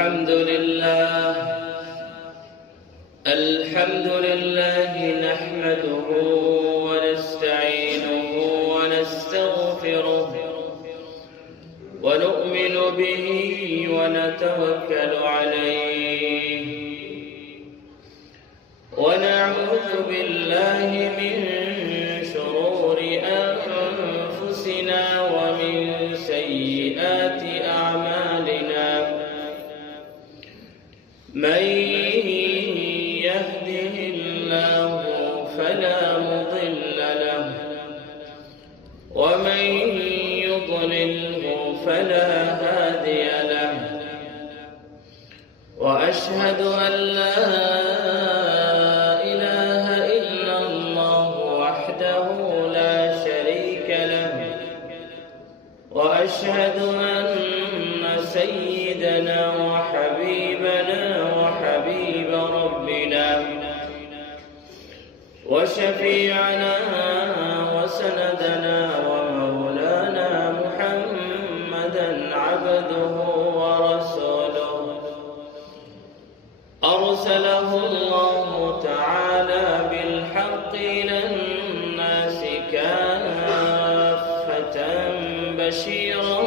الحمد لله نحمده ونستعينه ونستغفره ونؤمن به ونتوكل عليه ونعوذ بالله من شرور أنفسنا ومن سيئات أعمالنا من يهده الله فلا مضل له ومن يضلله فلا هادي له وأشهد أن لا إله إلا الله وحده لا شريك له وأشهد أن سيدنا وحبيبنا وحبيب ربنا وشفيعنا وسندنا ومولانا محمدا عبده ورسوله أرسله الله تعالى بالحق إلى الناس كافة بشيرا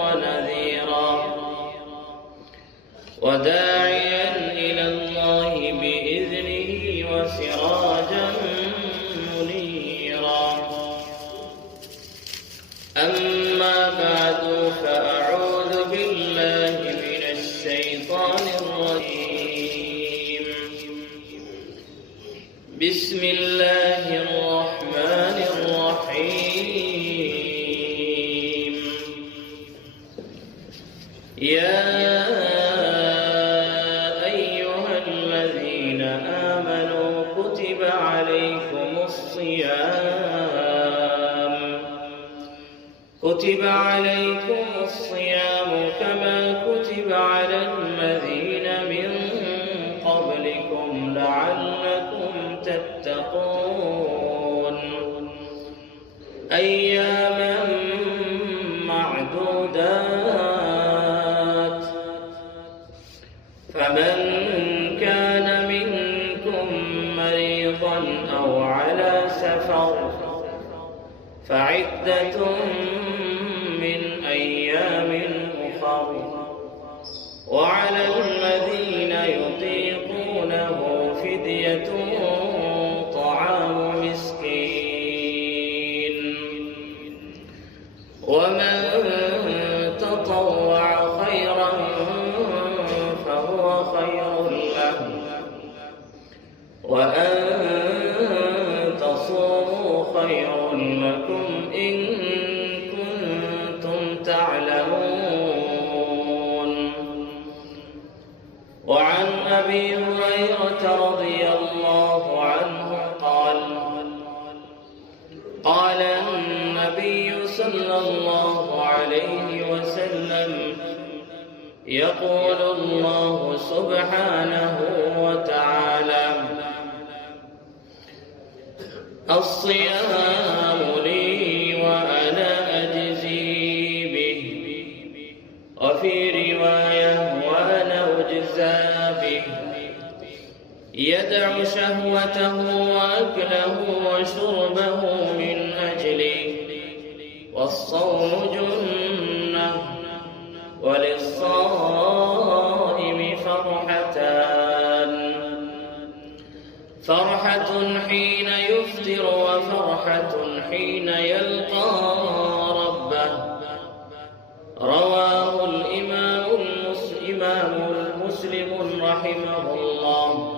ونذيرا وداعيا إلى الله بإذنه وسراجا منيرا أما بعد فأعوذ بالله من الشيطان الرجيم بسم الله الرحمن الرحيم يا كتب عليكم الصيام كما كتب على الذين من قبلكم لعلكم تتقون أياما معدودات فمن كان منكم مريضا أو على سفر فعدة من أيام أخر وعلى الذين يطيقونه فدية طعام مسكين ومن تطوع خيرا فهو خير له وأن تصوموا خير لكم إن كنتم تعلمون وعن أبي هريرة رضي الله عنه قال النبي صلى الله عليه وسلم يقول الله سبحانه وتعالى الصيام لي وأنا أجزي به وفي رواية وأنا أجزى به يدع شهوته وأكله وشربه من أجلي والصوم جنة وللصائم فرحتان فرحة حين يفطر وفرحة حين يلقى ربه رواه الإمام المسلم رحمه الله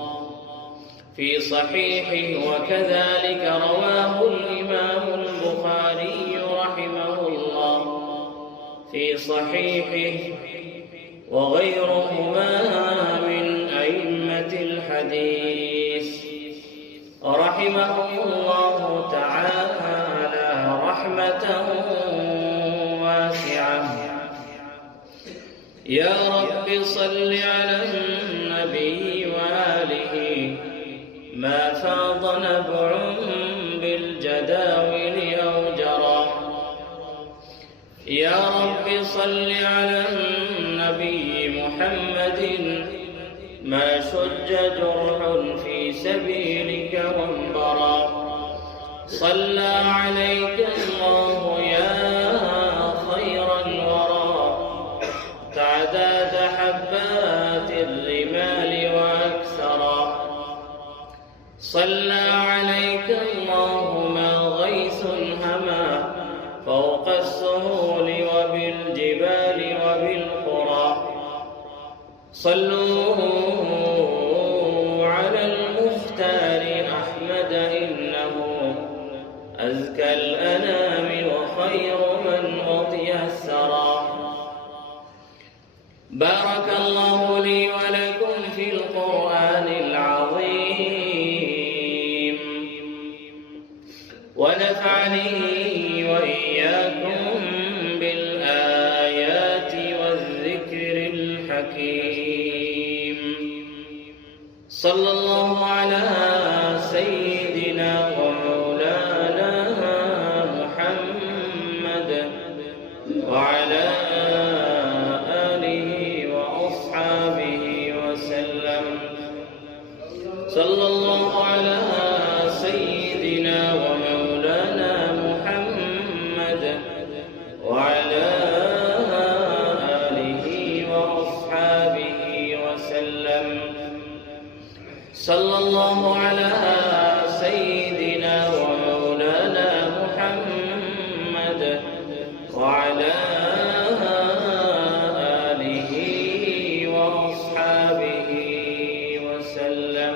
في صحيحه وكذلك رواه الإمام البخاري رحمه الله في صحيحه وغيرهما من أئمة الحديث رحمهم الله تعالى رحمة واسعة يا رب صل على النبي وآله ما فاض نبع بالجداول أو جرى يا رب صل على النبي النبي محمد ما شج جرح في سبيلك وانبرى صلى عليك الله يا خير الورى تعداد حبات الرمال وأكثرا صلى عليك الله ما غيث هما فوق السهول وبالجبال وبالقرى صلوا على المختار أحمد إنه أزكى الأنام وخير من وطي الثرى بارك الله لي ولكم في القرآن العظيم ونفعني وإياكم بالآيات والذكر الحكيم صلى الله على سيدنا ومولانا محمد وعلى آله وأصحابه وسلم صلى الله على سيدنا ومولانا محمد وعلى آله وأصحابه وسلم صلى الله على سيدنا ومولانا محمد وعلى آله وأصحابه وسلم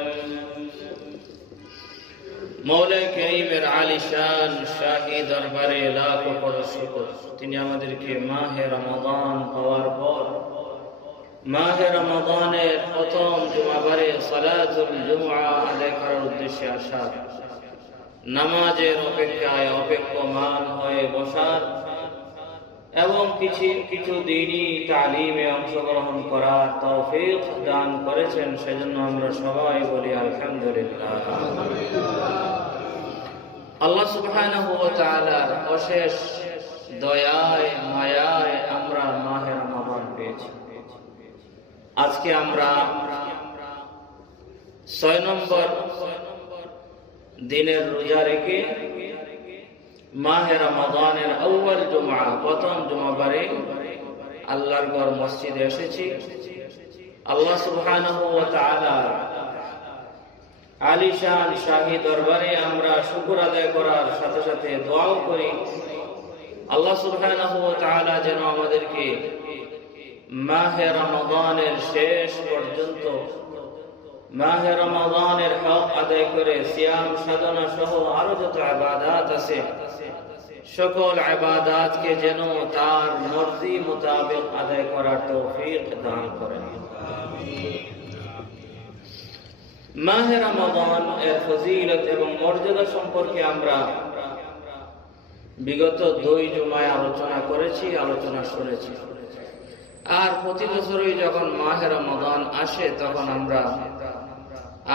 মওলা কারীমের আলিশান শাহী দরবারে লাখো করো শুকর তিনি আমাদেরকে মাহে রমাদান হওয়ার পর মাহে রমাদানের প্রথম জুমাবারে সালাতুল জুমআ আদায় করার উদ্দেশ্যে আসার নামাজের অপেক্ষায় অপেক্ষমান হয়ে বসার এবং কিছু দিনই তালিমে অংশগ্রহণ করার তৌফিক দান করেছেন সেজন্য আমরা সবাই বলি আলহামদুলিল্লাহ। আল্লাহ সুবহানাহু ওয়া তাআলার অশেষ দয়ায় মায়ায় আমরা মাহে রমাদান পেয়েছি। আজকে আমরা 6 নম্বর দিনের রোজা রেখে মাহে রমাদানের আউয়াল জুমআ প্রথম জুমাবারে আল্লাহর ঘর মসজিদে এসেছি। আল্লাহ সুবহানাহু ওয়া তাআলা আলিশান শাহী দরবারে আমরা শুকর আদায় করার সাথে সাথে দোয়াও করি আল্লাহ সুবহানাহু ওয়া তাআলা যেন আমাদেরকে মাহে রমাদানের শেষ পর্যন্ত মাহে রমাদানের হক আদায় করে সিয়াম সাধনা সহ আরো যত ইবাদত আছে সকল ইবাদতকে যেন তার মর্জি মোতাবেক আদায় করার তৌফিক দান করেন। মাহে রমাদান এর ফজিলত এবং মর্যাদা সম্পর্কে আমরা বিগত 2 জুমায় আলোচনা করেছি, আলোচনা শুনেছি। আর প্রতি বছরই যখন মাহে রমাদান আসে তখন আমরা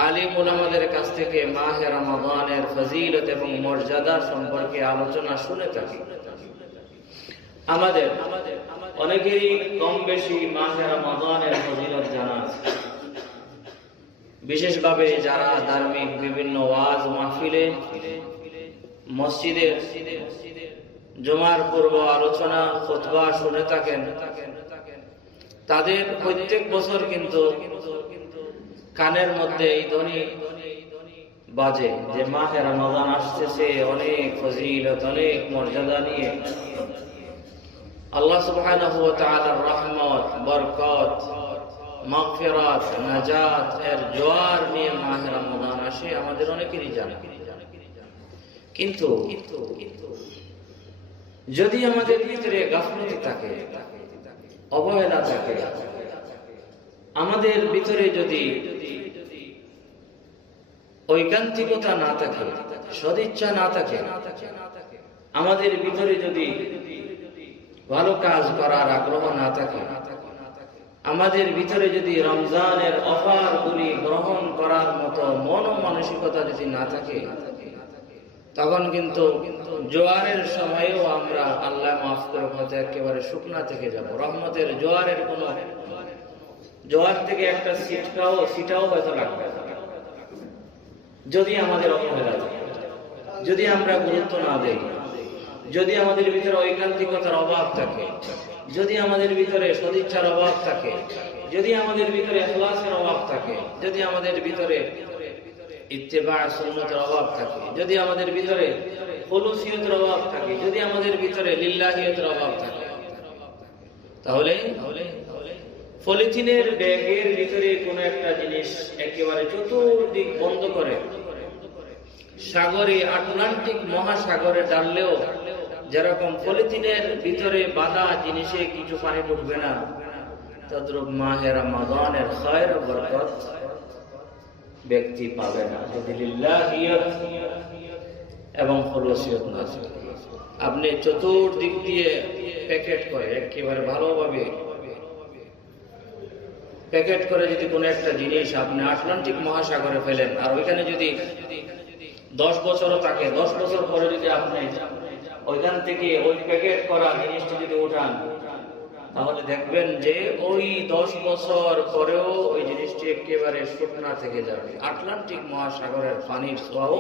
আলিম উলামাদের কাছ থেকে মাহে রমাদানের ফজিলত এবং মর্যাদা সম্পর্কে আলোচনা শুনে থাকি। আমাদের অনেকেরই কম বেশি মাহে রমাদানের ফজিলত জানা আছে। বিশেষভাবে যারা ধার্মিক বিভিন্ন ওয়াজ মাহফিলে মসজিদে জুমার পূর্ব আলোচনা খুতবা শুনে থাকেন, তাদের প্রত্যেক বছর কিন্তু কানের মধ্যে এই ধ্বনি বাজে যে মাহে রমাদান আসতেছে, অনেক ফজিলত অনেক মর্যাদা নিয়ে আল্লাহ সুবহানাহু ওয়া তাআলার রহমত বরকত মাগফিরাত নাজাত এর জোয়ার নিয়ে মাহে রমাদান আসে। আমাদের অনেকেরই জানা, কিন্তু যদি আমাদের ভিতরে গাফলতি থাকে, অবহেলা থাকে, আমাদের ভিতরে যদি ঐকান্তিকতা না থাকে, সদিচ্ছা না থাকে, আমাদের ভিতরে যদি ভালো কাজ করার আগ্রহ না থাকে, আমাদের ভিতরে যদি রমজানের অফারগুলি গ্রহণ করার মতো মন ও মানসিকতা যদি না থাকে, তখন কিন্তু জোয়ারের সময়ও আমরা আল্লাহ মাফ করে হয়তো একেবারে শুকনা থেকে যাব। রহমতের জোয়ারের কোনো জোয়ার থেকে একটা সিটাও হয়তো লাগবে না, যদি আমাদের অবহেলা থাকে, যদি আমরা গুরুত্ব না দেই, যদি আমাদের ভিতরে ঐকান্তিকতার অভাব থাকে, যদি আমাদের ভিতরে সদিচ্ছার অভাব থাকে, যদি আমাদের ভিতরে ইখলাসের অভাব থাকে, যদি আমাদের ভিতরে ইত্তেবা সুন্নতের অভাব থাকে, যদি আমাদের ভিতরে খুলুসিয়তের অভাব থাকে, যদি আমাদের ভিতরে লিল্লাহিয়তের অভাব থাকে, তাহলে পলিথিনের ব্যাগের ভিতরে কোনো একটা জিনিস একেবারে চতুর্দিক বন্ধ করে সাগরে, আটলান্টিক মহাসাগরে ডাললেও যেরকম পলিথিনের ভিতরে বাঁধা জিনিসে কিছু পানি ঢুকবে না, তদ্রূপ মাহে রমাদানের খায়র বরকত ব্যক্তি পাবে না যদি লিল্লাহিয়ত এবং খুলুসিয়ত না থাকে। আপনি চতুর্দিক দিয়ে প্যাকেট করে একেবারে ভালোভাবে প্যাকেট করে যদি কোনো একটা জিনিস আপনি আটলান্টিক মহাসাগরে ফেলেন, আর ওইখানে যদি 10 বছরও থাকে, 10 বছর পরে যদি আপনি ওইখান থেকে ওই প্যাকেট করা জিনিসটি যদি উঠান, তাহলে দেখবেন যে ওই 10 বছর পরেও ওই জিনিসটি একেবারে শুকনা থেকে যাবে, আটলান্টিক মহাসাগরের পানির ছোঁয়াও।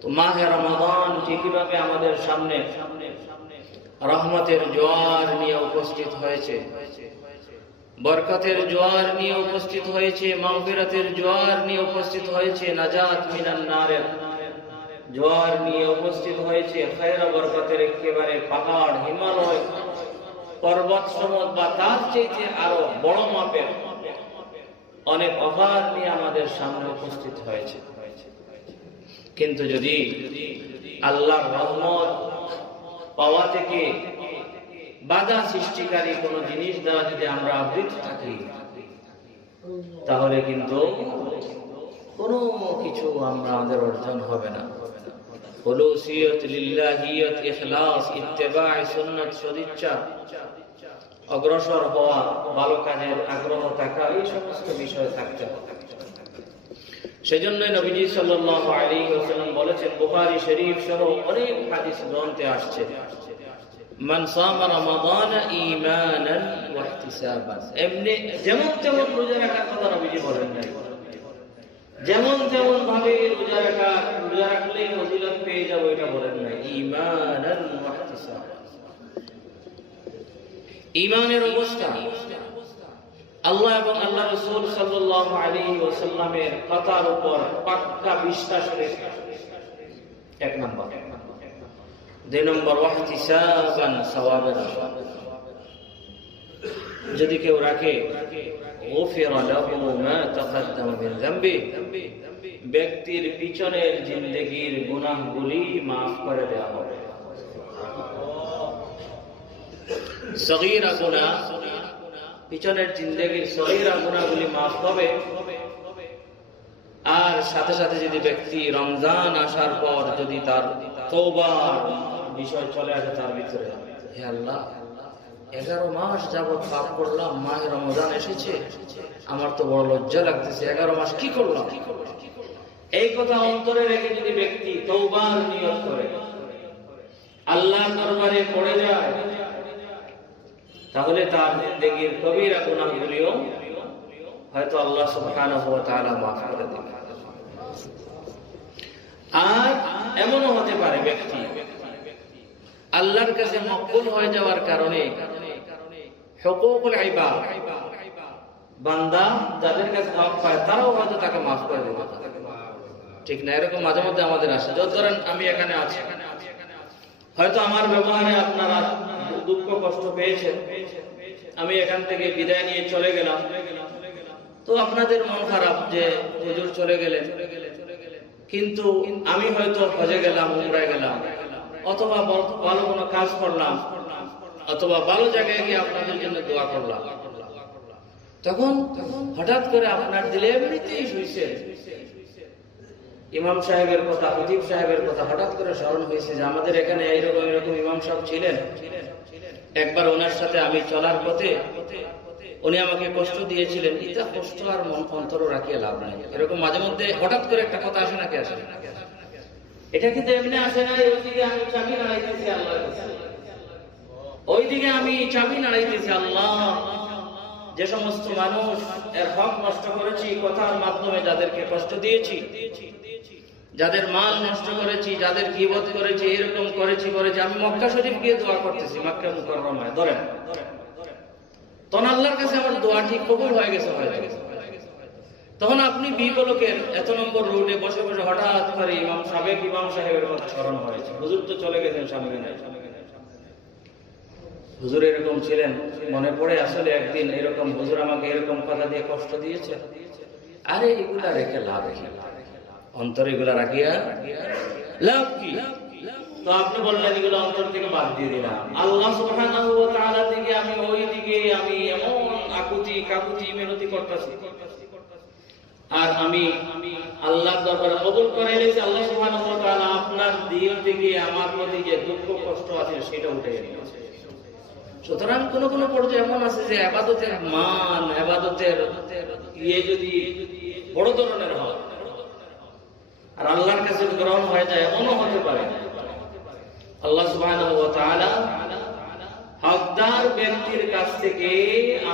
তো মাহে রমাদান ঠিকইভাবে আমাদের সামনে রহমতের জোয়ার নিয়ে উপস্থিত হয়েছে, বরকতের জোয়ার নিয়ে উপস্থিত হয়েছে, মাগফিরাতের জোয়ার নিয়ে উপস্থিত হয়েছে, নাজাত মিনান নারের জোয়ার নিয়ে উপস্থিত হয়েছে, খায়র বরকতের একেবারে পাহাড়, হিমালয়, পর্বত সমুদ্র বা তার চেয়ে আরো বড় মাপের অনেক অফার নিয়ে আমাদের সামনে উপস্থিত হয়েছে। কিন্তু যদি আল্লাহর রহমত পাওয়া থেকে বাধা সৃষ্টিকারী কোন জিনিস দ্বারা যদি আমরা আবৃত থাকি, তাহলে কিন্তু কোনো কিছু আমাদের অর্জন হবে না। খুলুসিয়ত, লিল্লাহিয়ত, ইখলাস, ইত্তেবা সুন্নাত, সদিচ্ছা, অগ্রসর হওয়া, ভালো কাজের আগ্রহ থাকা, এই সমস্ত বিষয় থাকতে হবে। সেজন্যই নবীজি সাল্লাল্লাহু আলাইহি ওয়াসাল্লাম বলেছেন, বুখারী শরীফ সহ অনেক হাদিস গ্রন্থে আসছে, মান সামা রমাদান ঈমানান ওয়া ইহতিসাবান। এমনি যেমন তেমন রোজা রাখার কথা নবীজি বলেন নাই, যেমন তেমন ভাবে রোজা রাখলেই ফজিলত পেয়ে যাবো এটা বলেন নাই, ঈমানান ওয়া ইহতিসাবান। ঈমানের অবস্থা আল্লাহ এবং আল্লাহ রাসূল সাল্লাল্লাহু আলাইহি ওয়াসাল্লামের কথার উপর পাক্কা বিশ্বাস রেখে, এক নম্বর। 2 নম্বর ওয়াহতিসাবান, সওয়াবের আশা। যদি কেউ রাখে, গুফিরা লাহু মা তাকাদ্দামা মিন যামবি, ব্যক্তির পিছনের জিন্দেগীর গুনাহগুলি maaf করে দেওয়া হবে। সগীরা গুনাহ, পিছনের জিন্দেগীর সগীরা গুনাহগুলি maaf হবে। আর সাথে সাথে যদি ব্যক্তি রমজান আসার পর যদি তার তওবার বিষয় চলে আসে তার ভিতরে, হে আল্লাহ, 11 মাস যাবত পাপ করলাম, মাহে রমজান এসেছে, আমার তো বড় লজ্জা লাগতেছে, 11 মাস কি করলাম, এই কথা অন্তরে রেখে যদি ব্যক্তি তওবার নিয়ত করে আল্লাহর দরবারে পড়ে যায়, তাহলে তার জিন্দেগীর কবিরা গুনাহগুলিও হয়তো আল্লাহ সুবহানাহু ওয়া তাআলা maaf করে দেবেন। আর এমনও হতে পারে ব্যক্তি আল্লাহর কাছে মকবুল হয়ে যাওয়ার কারণে হুকুকুল ইবাদ, বান্দা যাদের কাছে হক পায় তারাও হয়তো তাকে maaf করে দেবে, ঠিক না? এরকম মাঝে মধ্যে আমাদের আসে। ধরেন আমি এখানে আছি, হয়তো আমার ব্যবহারে আপনারা দুঃখ কষ্ট পেয়েছেন, আমি এখান থেকে বিদায় নিয়ে চলে গেলাম, তো আপনাদের মন খারাপ যে হুজুর চলে গেলেন, কিন্তু আমি হয়তো হজে গেলাম, উমরায় গেলাম, অথবা ভালো কোনো কাজ করলাম, অথবা ভালো জায়গায় গিয়ে আপনাদের জন্য দোয়া করলাম, তখন হঠাৎ করে আপনার দিলে এমনিতেই শুইছে ইমাম সাহেবের কথা, খতিব সাহেবের কথা হঠাৎ করে স্মরণ হয়েছে যে আমাদের এখানে এরকম ইমাম সাহেব ছিলেন, একবার ওনার সাথে আমি চলার পথে উনি আমাকে কষ্ট দিয়েছিলেন, এটা কষ্ট আর মন অন্তর রাখিয়ে লাভ নাই। এরকম মাঝে মধ্যে হঠাৎ করে একটা কথা আসে নাকি আসে? এটা কিন্তু এমনি আসে না ওইদিকে আমি চাবি নাড়াইতেছি আল্লাহর কাছে, ওইদিকে আমি চাবি নাড়াইতেছি আল্লাহ, যে সমস্ত মানুষ এর হক নষ্ট করেছি, কথার মাধ্যমে যাদেরকে কষ্ট দিয়েছি, যাদের মাল নষ্ট করেছি, যাদের গীবত করেছি, এরকম করেছি আমি মক্কা শরীফ গিয়ে দোয়া করতেছি, মক্কা মুকাররমায় ধরেন, তখন আল্লাহর কাছে আমার দোয়া ঠিক কবুল হয়ে গেছে হয়তো। তখন আপনি বিপলকের এত নম্বর রোডে বসে বসে হঠাৎ করে ইমাম সাহেবের কথা স্মরণ হয়েছে। হুজুর তো চলে গেছেন, সামনে নাই, হুজুর এরকম ছিলেন, মনে পড়ে আসলে একদিন এরকম হুজুর আমাকে এরকম কথা দিয়ে কষ্ট দিয়েছে। আরে এগুলা রেখে লাভ, অন্তর এগুলা রাখিয়া লাভ কি? তো আপনি বললেন এগুলো অন্তর থেকে বাদ দিয়ে দিলাম, আল্লাহ সুবহানাহু ওয়া তাআলা থেকে আমি ওই দিকে আমি এমন কাকুতি মিনতি করতেছি, আর আমি আল্লাহর দরবারে কবুল করে নিয়েছি, আল্লাহ সুবহানাহু ওয়া তাআলা আপনার দিল থেকে আমার প্রতি যে দুঃখ কষ্ট আছে সেটা উঠে নিয়েছে। সুতরাং কোন পর্যায়ে এমন আছে যে ইবাদতের মান, ইবাদতের যদি বড় ধরনের হয় আর আল্লাহর কাছে গ্রহণ হয়ে যায়, এমনও হতে পারে আল্লাহ সুবহানাহু ওয়া তাআলা হকদার ব্যক্তির কাছ থেকে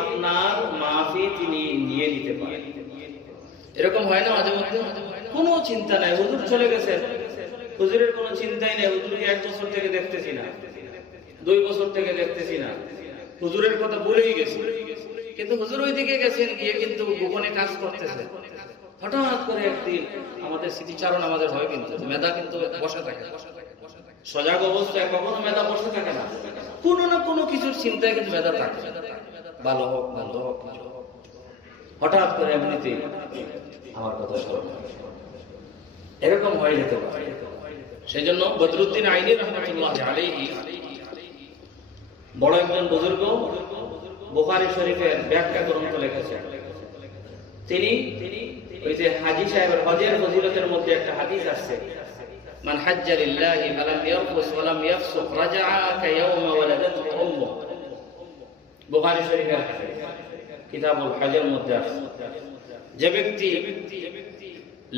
আপনার মাফি তিনি নিয়ে নিতে পারেন। এরকম হয় না মাঝে মধ্যে? কোনো চিন্তা নাই, হুজুর চলে গেছেন, হুজুরের কোনো চিন্তাই নেই, হুজুরকে 1 বছর থেকে দেখতেছি না, 2 বছর থেকে দেখতেছি না, হুজুরের কথা ভুলেই গেছি, কিন্তু হুজুর ওই দিকে গেছেন, গিয়ে কিন্তু গোপনে কাজ করতেছে। হঠাৎ করে একদিন আমাদের স্মৃতিচারণ আমাদের হয়, কিন্তু মেধা কিন্তু বসে থাকে, সজাগ অবস্থায় কখনো মেধা বসে থাকে না, কোনো না কোনো কিছুর চিন্তায় কিন্তু মেধা থাকে, ভালো হোক মন্দ হোক। হঠাৎ করে এমনিতেই আমার কথা স্মরণ, এরকম হয়ে যেতে পারে। সেই জন্য বদরুদ্দিন আইনি রহমাতুল্লাহ আলাইহি বড় একজন বুজুর্গ, বুখারী শরীফের ব্যাখ্যা গ্রন্থ লিখেছেন। তিনি ওই যে হাজী সাহেবের হজের ফজিলতের মধ্যে একটা হাদিস আছে, মান হাজ্জা লিল্লাহি ফালাম ইয়ারফুস ওয়া লাম ইয়াফসুক রাজাআ কায়াউমা ওয়ালাদাতহু উম্মু। বুখারী শরীফের কিতাবুল হজের মধ্যে আছে, যে ব্যক্তি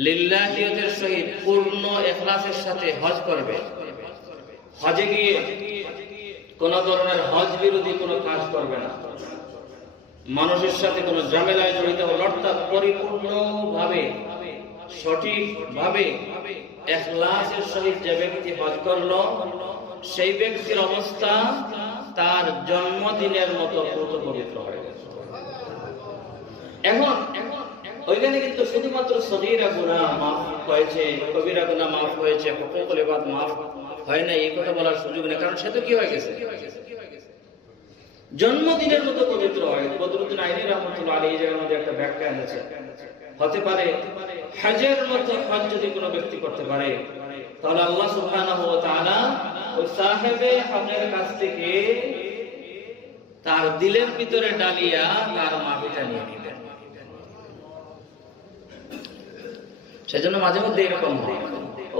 লিল্লাহিয়তের সহিত পূর্ণ ইখলাসের সাথে হজ করবে, হজে গিয়ে কোন ধরনের হজ বিরোধী কোনো কাজ করবে না, মানুষের সাথে কোনো ঝামেলায় জড়িত হবে, অর্থাৎ পরিপূর্ণভাবে সঠিকভাবে ইখলাসের সহিত যে ব্যক্তি হজ করলো, সেই ব্যক্তির অবস্থা তার জন্মদিনের মতো পুত পবিত্র হয়ে গেছে। এখন ওইখানে কিন্তু শুধুমাত্র সগীরা গুনাহ মাফ হয়েছে, কবিরা গুনাহ মাফ হয়েছে, হুকুকুল ইবাদ মাফ হয় না, এই কথা বলার সুযোগ নেই, কারণ সে তো কি হয়ে গেছে, জন্মদিনের মতো পবিত্র হয়। বদরুদ্দিন আইনি রহমাতুল্লাহ আলাইহি এই জায়গার মধ্যে একটা ব্যাখ্যা এনেছে, হতে পারে হজের মতো হজ যদি কোনো ব্যক্তি করতে পারে, তাহলে আল্লাহ সুবহানাহু ওয়া তাআলা ওই সাহেবে হজের কাছ থেকে তার দিলের ভিতরে ডালিয়া তার মাফিটা নিয়ে নেবেন। সেজন্য মাঝে মধ্যে এরকম হয়,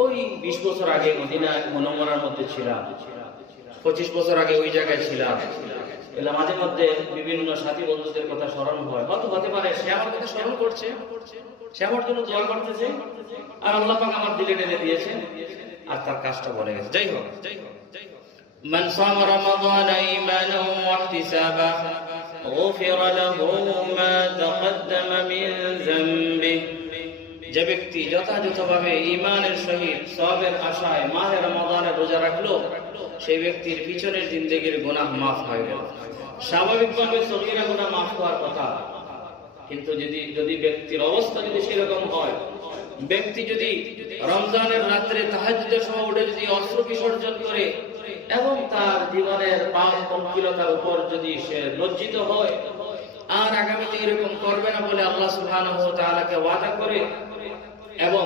ওই 20 বছর আগে মদিনা মুনাওয়ারার মধ্যে ছিলাম, 25 বছর আগে ওই জায়গায় ছিলাম, এলা মাঝে মধ্যে বিভিন্ন সাথী বন্ধুদের কথা স্মরণ হয়, হতে পারে সে আমার কথা স্মরণ করছে, সে আমার জন্য দোয়া করতেছে, আর আল্লাহ পাক আমার দিলে ঢেলে দিয়েছে, আর তার কাজটা বলে গেছে। যাই হোক, মান সামা রমাদান ঈমানান ওয়া ইহতিসাবান গুফিরা লাহু মা তাকদ্দামা মিন যামবিহি। যে ব্যক্তি যথাযথভাবে ঈমানের সহিত সওয়াবের আশায় মাহে রমাদানের রোজা রাখলো, সেই ব্যক্তির পিছনের জিন্দেগির গুনাহ মাফ হয়ে গেল। স্বাভাবিকভাবে সগীরা গুনাহ মাফ হওয়ার কথা, কিন্তু যদি ব্যক্তির অবস্থা যদি সেরকম হয়, ব্যক্তি যদি রমজানের রাত্রে তাহাজ্জুদের সময় উঠে যদি অশ্রু বিসর্জন করে এবং তার জীবনের পাপ পঙ্কিলতার উপর যদি সে লজ্জিত হয় আর আগামীতে এরকম করবে না বলে আল্লাহ সুবহানাহু ওয়া তাআলাকে ওয়াদা করে, এবং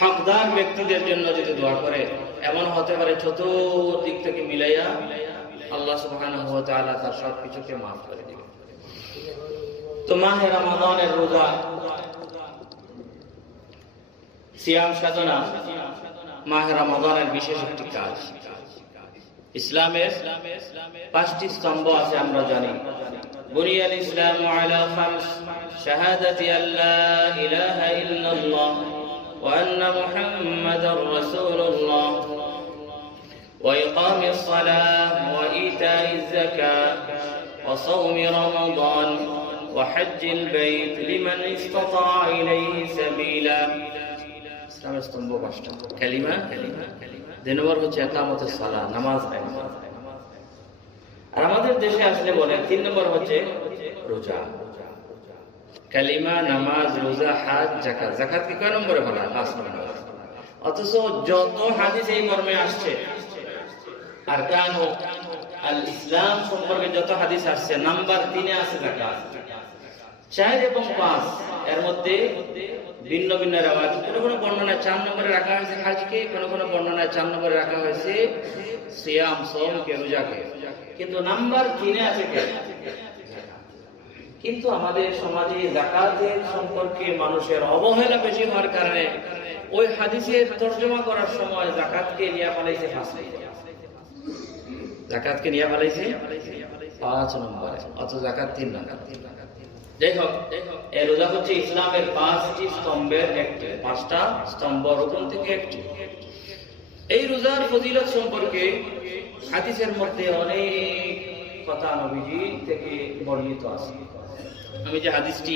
হকদার ব্যক্তিদের জন্য যদি দোয়া করে, এমন হতে পারে চতুর্দিক থেকে মিলাইয়া আল্লাহ সুবহানাহু ওয়া তাআলা তার সবকিছুকে মাফ করে দিবেন। তো মাহে রমাদানের রোজা, সিয়াম সাধনা মাহে রমাদানের বিশেষ একটি কাজ। ইসলামের 5টি স্তম্ভ আছে, আমরা জানি। বুনিয়াল ইসলামু আলা খামস, শাহাদাতি আল্লা ইলাহা ইল্লাল্লাহ وأن محمدا رسول الله وإقام الصلاة وإيتاء الزكاة وصوم رمضان وحج البيت لمن استطاع إليه سبيلا ইসলামের স্তম্ভ পাঁচটা কালিমা দুই নম্বর হচ্ছে ইকামতুস সালাহ নামাজ কায়েম করা আর আমাদের দেশে আসলে বলে তিন নম্বর হচ্ছে রোজা কালিমা নামাজ রোজা হজ যাকাত যাকাত কি কয় নম্বরে বলা পাঁচ নম্বর অথচ যত হাদিস এই মর্মে আসছে আর কান আল ইসলাম সম্পর্কে যত হাদিস আসছে নাম্বার 3 এ আছে যাকাত 4 এবং 5 এর মধ্যে ভিন্ন ভিন্ন রাওয়াত কোন বর্ণনায় 4 নম্বরে রাখা হয়েছে হজকে কোন বর্ণনায় 4 নম্বরে রাখা হয়েছে সিয়াম সাওম কে রোজাকে কিন্তু নাম্বার 3 এ আছে কে কিন্তু আমাদের সমাজে যাকাতের সম্পর্কে মানুষের অবহেলা বেশি হওয়ার কারণে ওই হাদিসের তরজমা করার সময় যাকাতকে নিয়ে ফেলাইছে ফাঁসে যাকাতকে নিয়ে ফেলাইছে 5 নম্বরে অথচ যাকাত 3 নম্বর যাই হোক এই রোজা হচ্ছে ইসলামের 5টি স্তম্ভের একটি 5টা স্তম্ভ রকম থেকে একটি এই রোজার ফজিলত সম্পর্কে হাদিসের মধ্যে অনেক কথা নবীজি থেকে বর্ণিত আছে আমি যে হাদিসটি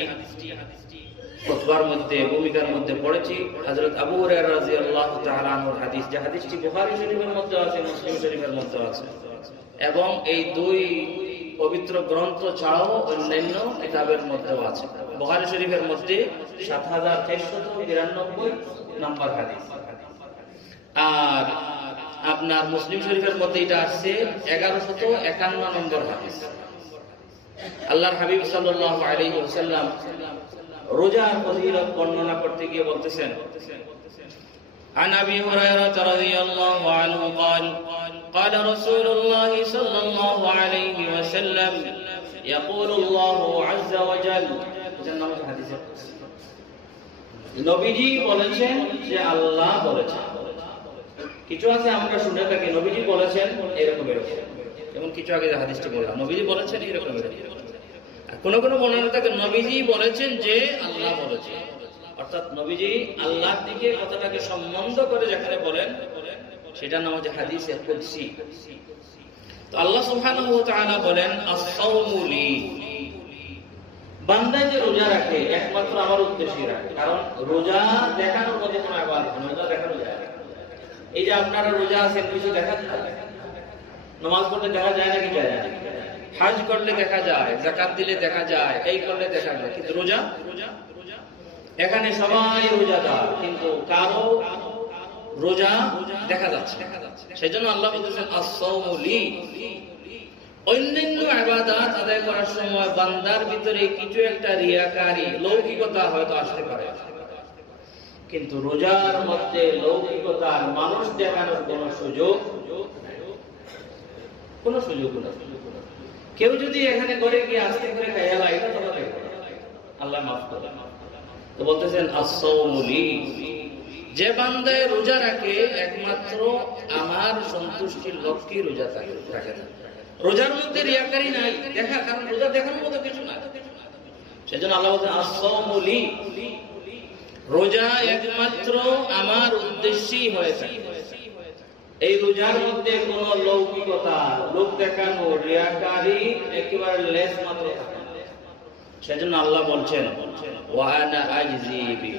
খুতবার মধ্যে ভূমিকার মধ্যে পড়েছি হযরত আবু হুরায়রা রাদিয়াল্লাহু তাআলা আনহুর হাদিস যে হাদিসটি বুখারী শরীফের মধ্যে আছে মুসলিম শরীফের মধ্যে আছে এবং এই দুই পবিত্র গ্রন্থ ছাড়াও অন্যান্য কিতাবের মধ্যেও আছে বুখারী শরীফের মধ্যে ৭৪৯২ নম্বর হাদিস আর আপনার মুসলিম শরীফের মধ্যে এটা আসছে ১১৫১ নম্বর হাদিস আল্লাহর হাবিব সাল্লাল্লাহু আলাইহি ওয়াসাল্লাম রোজার ফজিলত বর্ণনা করতে গিয়ে বলতেছেন عن أبي هريرة رضي الله عنه قال قال رسول الله صلى الله عليه وسلم يقول الله عز وجل নবীজি বলেছেন যে আল্লাহ বলেছেন কিছু আছে আমরা শুনে থাকি নবীজি বলেছেন এরকম যেমন কিছু আগে যে হাদিসটি বললাম নবীজি বলেছেন এরকম কোন কোন বর্ণনা থাকে নবীজি বলেছেন যে আল্লাহ বলেছেন অর্থাৎ নবীজি আল্লাহর দিকে কথাটাকে সম্বন্ধ করে যেখানে বলেন সেটার নাম হচ্ছে হাদিসে কুদসি তো আল্লাহ সুবহানাহু ওয়া তাআলা বলেন আস-সাওমু লি বান্দা যে রোজা রাখে একমাত্র আমার উদ্দেশ্যে রাখে কারণ রোজা দেখানোর মধ্যে কোনো ইবাদত নয় রোজা দেখানো যায় এই যে আপনারা রোজা আছেন কিছু দেখা যায় নামাজ পড়লে দেখা যায় নাকি যায় না হজ করলে দেখা যায় যাকাত দিলে দেখা যায় এই করলে দেখা যায় কিন্তু রোজা এখানে সবাই রোজাদার কিন্তু কারো রোজা দেখা যাচ্ছে সেজন্য আল্লাহ বলতেছেন আস-সাওমু লি অন্যান্য ইবাদত আদায় করার সময় বান্দার ভিতরে কিছু একটা রিয়াকারী লৌকিকতা হয়তো আসতে পারে কিন্তু রোজার মধ্যে লৌকিকতার মানুষ দেখানোর কোনো সুযোগ নেই কেউ যদি এখানে করে গিয়ে আস্তে করে খাইয়া লাগে এটা তাহলে আল্লাহ মাফ করে তো বলতেছেন আস-সাওমু লি যে বান্দা রোজা রাখে একমাত্র আমার সন্তুষ্টির লক্ষ্যে রোজা রাখে রোজার মধ্যে রিয়াকারী নাই দেখা কারণ রোজা দেখানোর মতো কিছু না সেজন্য আল্লাহ বলেন আস-সাওমু লি রোজা একমাত্র আমার উদ্দেশ্যই হয়ে থাকে এই রোজার মধ্যে কোনো লৌকিকতা লোক দেখানো রিয়াকারী একেবারে লেশ মাত্র থাকে না সেজন্য আল্লাহ বলছেন ওয়া আনা আজজি বি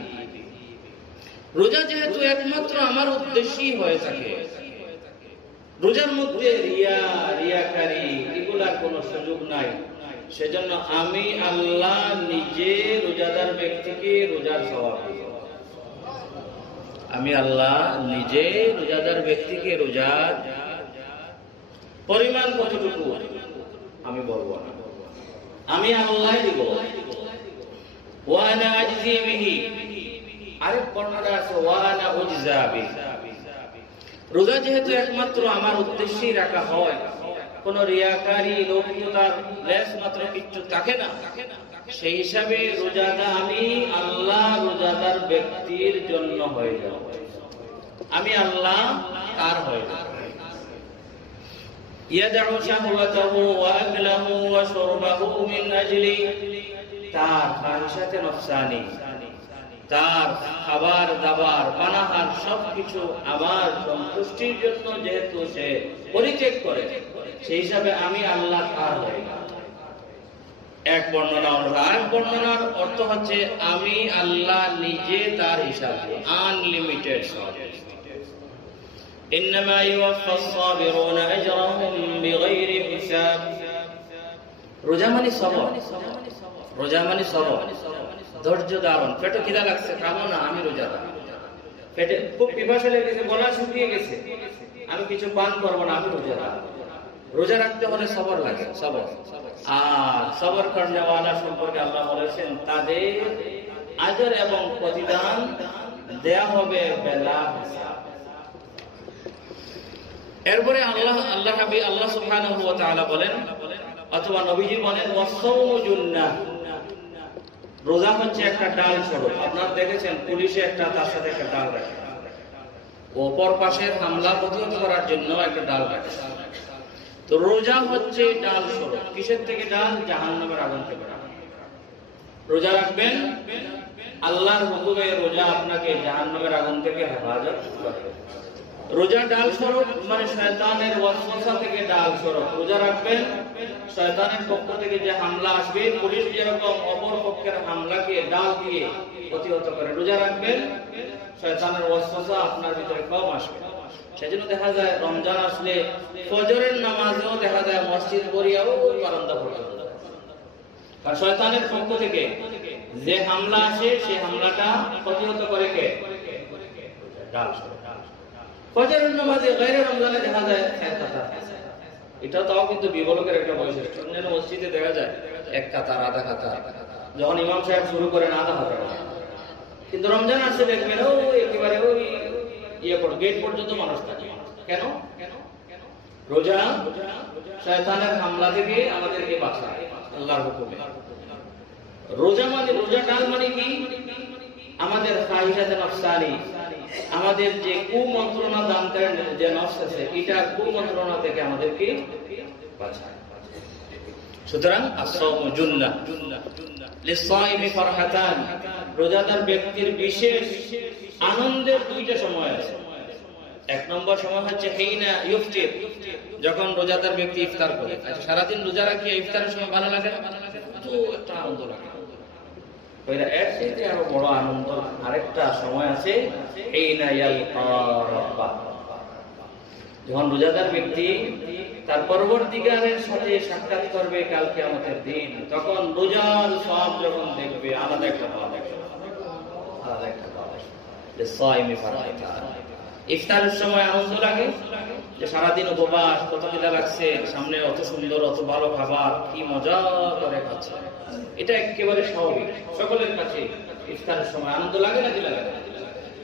রোজা যেহেতু একমাত্র আমার উদ্দেশ্যই হয়ে থাকে রোজার মধ্যে রিয়াকারী এগুলার কোনো সুযোগ নাই সেজন্য আমি আল্লাহ নিজে রোজাদার ব্যক্তিকে রোজার সওয়াব দেব আমি আল্লাহ নিজে রোজাদার ব্যক্তিকে রোজার পরিমাণ কতটুকু আমি বলবো না আমি আল্লাহ দিব ওয়া আনা আজজি বিহি আরেক বর্ণনা আছে ওয়া আনা উজজা বিহি রোজা যেহেতু একমাত্র আমার উদ্দেশ্যেই রাখা হয় কোন রিয়াকারী লৌকিকতার লেশ মাত্র কিচ্ছু থাকে না সেই হিসাবে রোজাটা আমি আল্লাহ রোজাদার ব্যক্তির জন্য হয়ে যাব আমি আল্লাহ তার হয়ে যাব ইয়াদউ শাহওয়াতাহু ওয়া আকলাহু ওয়া শুরবাহু মিন আজলি তার খাহিশাতে নফসানি তার খাবার দাবার পানাহার সবকিছু আমার সন্তুষ্টির জন্য যেহেতু সে পরিত্যাগ করে, সেই হিসাবে আমি আল্লাহ তার হই না। এক বর্ণনা অনুসারে আর বর্ণনার অর্থ হচ্ছে আমি আল্লাহ নিজে তার হিসাবে আনলিমিটেড সার্ভিস। ইন্নামা ইউওয়াফাস সাবিরুনা আজরাহুম বিগাইরি হিসাব। রোজা মানে সবর, রোজা মানে সবর, ধৈর্য ধারণ। পেটে খিদা লাগছে, খাবো না, আমি রোজা রাখবো। পেটে খুব পিপাসা লেগেছে, গলা শুকিয়ে গেছে, আমি কিছু পান করবো না, আমি রোজা রাখবো। রোজা রাখতে হলে সবর লাগে, সবর। আর সবর করনেওয়ালা সম্পর্কে আল্লাহ বলেছেন তাদের আজর এবং প্রতিদান দেয়া হবে বেলা হিসাব। এরপরে আল্লাহ সুবহানাহু ওয়া তাআলা বলেন, অথবা নবীজি বলেন, ওয়াসাওমু জুন্নাহ। রোজা হচ্ছে একটা ডাল স্বরূপ। আপনারা দেখেছেন পুলিশে তার সাথে একটা ডাল রাখে, অপর পাশের হামলা প্রতিহত করার জন্য একটা ডাল রাখে। তো রোজা হচ্ছে ডাল স্বরূপ। কিসের থেকে ডাল? জাহান্নামের আগুন থেকে ডাল। রোজা রাখবেন, আল্লাহর হুকুমে রোজা আপনাকে জাহান্নামের আগুন থেকে হেফাজত করবে। রোজা ডাল স্বরূপ মানে শয়তানের ওয়াসওয়াসা থেকে ডাল স্বরূপ। রোজা রাখবেন, শয়তানের পক্ষ থেকে যে হামলা আসবে, পুলিশ যেরকম অপর পক্ষের হামলাকে ডাল দিয়ে প্রতিহত করে, রোজা রাখবেন, শয়তানের ওয়াসওয়াসা আপনার ভিতরে কম আসবে। সেজন্য দেখা যায় রমজান আসলে ফজরের নামাজেও দেখা যায় মসজিদ গড়িয়াও বারান্দা পর্যন্ত, কারণ শয়তানের পক্ষ থেকে যে হামলা আসে সেই হামলাটা প্রতিহত করে কে? ডাল স্বরূপ। ফজরের নামাজে গায়রে রমজানে দেখা যায় এক কাতার, এটা তাও কিন্তু বিবলকের একটা বৈশিষ্ট্য। অন্যান্য মসজিদে দেখা যায় এক কাতার, আধা কাতার, যখন ইমাম সাহেব শুরু করেন আধা কাতার, কিন্তু রমজান আসে দেখবেন ও একেবারে ওই গেট পর্যন্ত মানুষ থাকে। কেন? রোজা শয়তানের হামলা থেকে আমাদেরকে বাঁচায় আল্লাহর হুকুমে। রোজা মানে, রোজা ডাল মানে কি? আমাদের খাহিশাতে নফসানি, আমাদের যে কুমন্ত্রণা দান করেন যে নফস আছে, এটা কুমন্ত্রণা থেকে আমাদেরকে বাঁচায়। সুতরাং আস-সাওমু জুন্নাহ লিস-সাইমি ফারহাতান। রোজাদার ব্যক্তির বিশেষ আনন্দের দুইটা সময় আছে। এক নম্বর সময় হচ্ছে হিনা ইফতির, যখন রোজাদার ব্যক্তি ইফতার করে। আচ্ছা, সারাদিন রোজা রাখি ইফতারের সময় ভালো লাগে না? তো একটা আনন্দ লাগে। এর থেকে আরো বড় আনন্দ আরেকটা সময় আছে, হিনা ইয়ালকা রাব্বাহ। যখন রোজাদার ব্যক্তি তার পরবর্তীকারের সাথে সাক্ষাৎ করবে কাল কিয়ামতের দিন, তখন রোজার সব যখন দেখবে আলাদা একটা ভাব, আলাদা একটা ভাব। লিস-সাইমি ফারহাতান। ইফতারের সময় আনন্দ লাগে যে সারাদিন উপবাস, কত খিদা লাগছে, সামনে অত সুন্দর অত ভালো খাবার, কি মজা করে খাচ্ছে। এটা একেবারে স্বাভাবিক, সকলের কাছে ইফতারের সময় আনন্দ লাগে না? কি লাগে?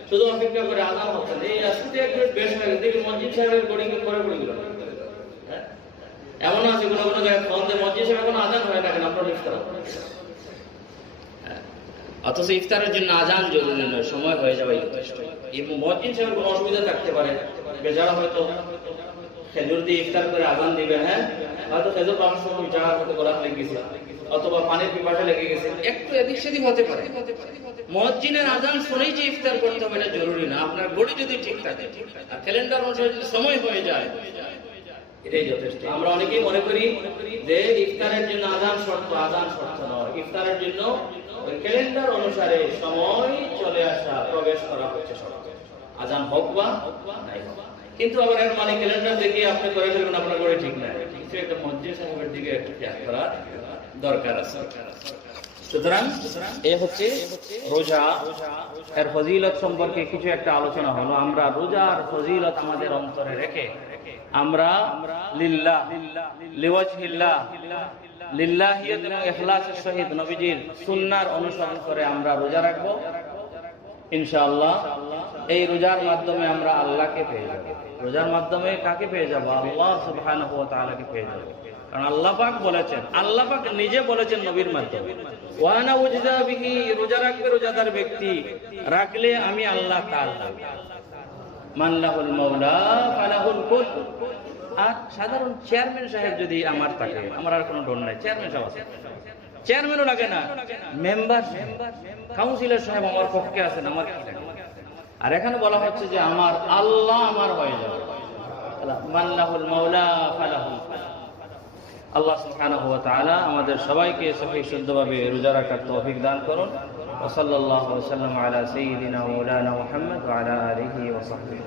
শুধু অপেক্ষা করে আজান হচ্ছে না, এই আজকে একটু বেশ হয়ে গেছে, মসজিদ সাহেবের বোর্ডিং এর পরে পড়ে গেল। এমন আছে কোনো কোনো জায়গায় ফোন দিয়ে মসজিদ সাহেব কোনো আজান হয় না কেন, আপনার ইফতার। অথচ ইফতারের জন্য আজান জরুরি নয়, সময় হয়ে যাবে যথেষ্ট। মসজিদ সাহেবের কোনো অসুবিধা থাকতে পারে, বেচারা হয়তো খেজুর দিয়ে ইফতার করে আজান দিবেন, হ্যাঁ হয়তো খেজুর পাওয়ার সময় বেচারার মতো গলাত লেগেছে, অথবা পানির পিপাসা লেগে গেছে, একটু এদিক সেদিক হতে পারে। মসজিদের আজান শুনেই যে ইফতার করতে হবে এটা জরুরি না। আপনার ঘড়ি যদি ঠিক থাকে আর ক্যালেন্ডার অনুসারে যদি সময় হয়ে যায়, এটাই যথেষ্ট। আমরা অনেকেই মনে করি যে ইফতারের জন্য আজান শর্ত, আজান শর্ত নয়। ইফতারের জন্য ওই ক্যালেন্ডার অনুসারে সময় চলে আসা, প্রবেশ করা হচ্ছে শর্ত, আজান হোক বা নাই হোক। কিন্তু আবার এর মানে ক্যালেন্ডার দেখে আপনি করে ফেলবেন আপনার ঘরে ঠিক নাই, কিছু একটা মসজিদ সাহেবের দিকে একটু খেয়াল করার দরকার আছে। সুতরাং এ হচ্ছে রোজা, এর ফজিলত সম্পর্কে কিছু একটা আলোচনা হলো। আমরা রোজার ফজিলত আমাদের অন্তরে রেখে আমরা লিল্লাহ, লিওয়াজহিল্লাহ, লিল্লাহিয়াত এবং ইখলাসের সহিত নবীজির সুন্নাহর অনুসরণ করে আমরা রোজা রাখবো ইনশাআল্লাহ। এই রোজার মাধ্যমে আমরা আল্লাহকে পেয়ে যাব। রোজার মাধ্যমে কাকে পেয়ে যাব? আল্লাহ সুবহানাহু ওয়া তাআলাকে পেয়ে যাব। কারণ আল্লাহ পাক বলেছেন, আল্লাহ পাক নিজে বলেছেন নবীর মাধ্যমে, ওয়া আনা উজজা বিহি, রোজা রাখবে রোজাদার ব্যক্তি, রাখলে আমি আল্লাহ তার লাগবে। মান লাহুল মাওলা ফালাহুল কুল। আর সাধারণ চেয়ারম্যান সাহেব যদি আমার থাকে, আমার আর কোনো ডর নাই, চেয়ারম্যান সাহেব আছে, চেয়ারম্যানও লাগে না, মেম্বার কাউন্সিলর সাহেব আমার পক্ষে আছেন, আমার কি লাগে? আর এখানে বলা হচ্ছে যে আমার আল্লাহ আমার হয়ে যাবে। মাল্লাহুল মাওলা ফালাহুল ফালাহ। আল্লাহ সুবহানাহু ওয়া তাআলা আমাদের সবাইকে সহিহ শুদ্ধভাবে রোজা রাখার তৌফিক দান করুন। ওয়া সাল্লাল্লাহু ওয়া সাল্লাম আলা সাইয়্যিদিনা ওয়া মাওলানা মুহাম্মদ ওয়া আলা আলিহি ওয়া সাহবিহি।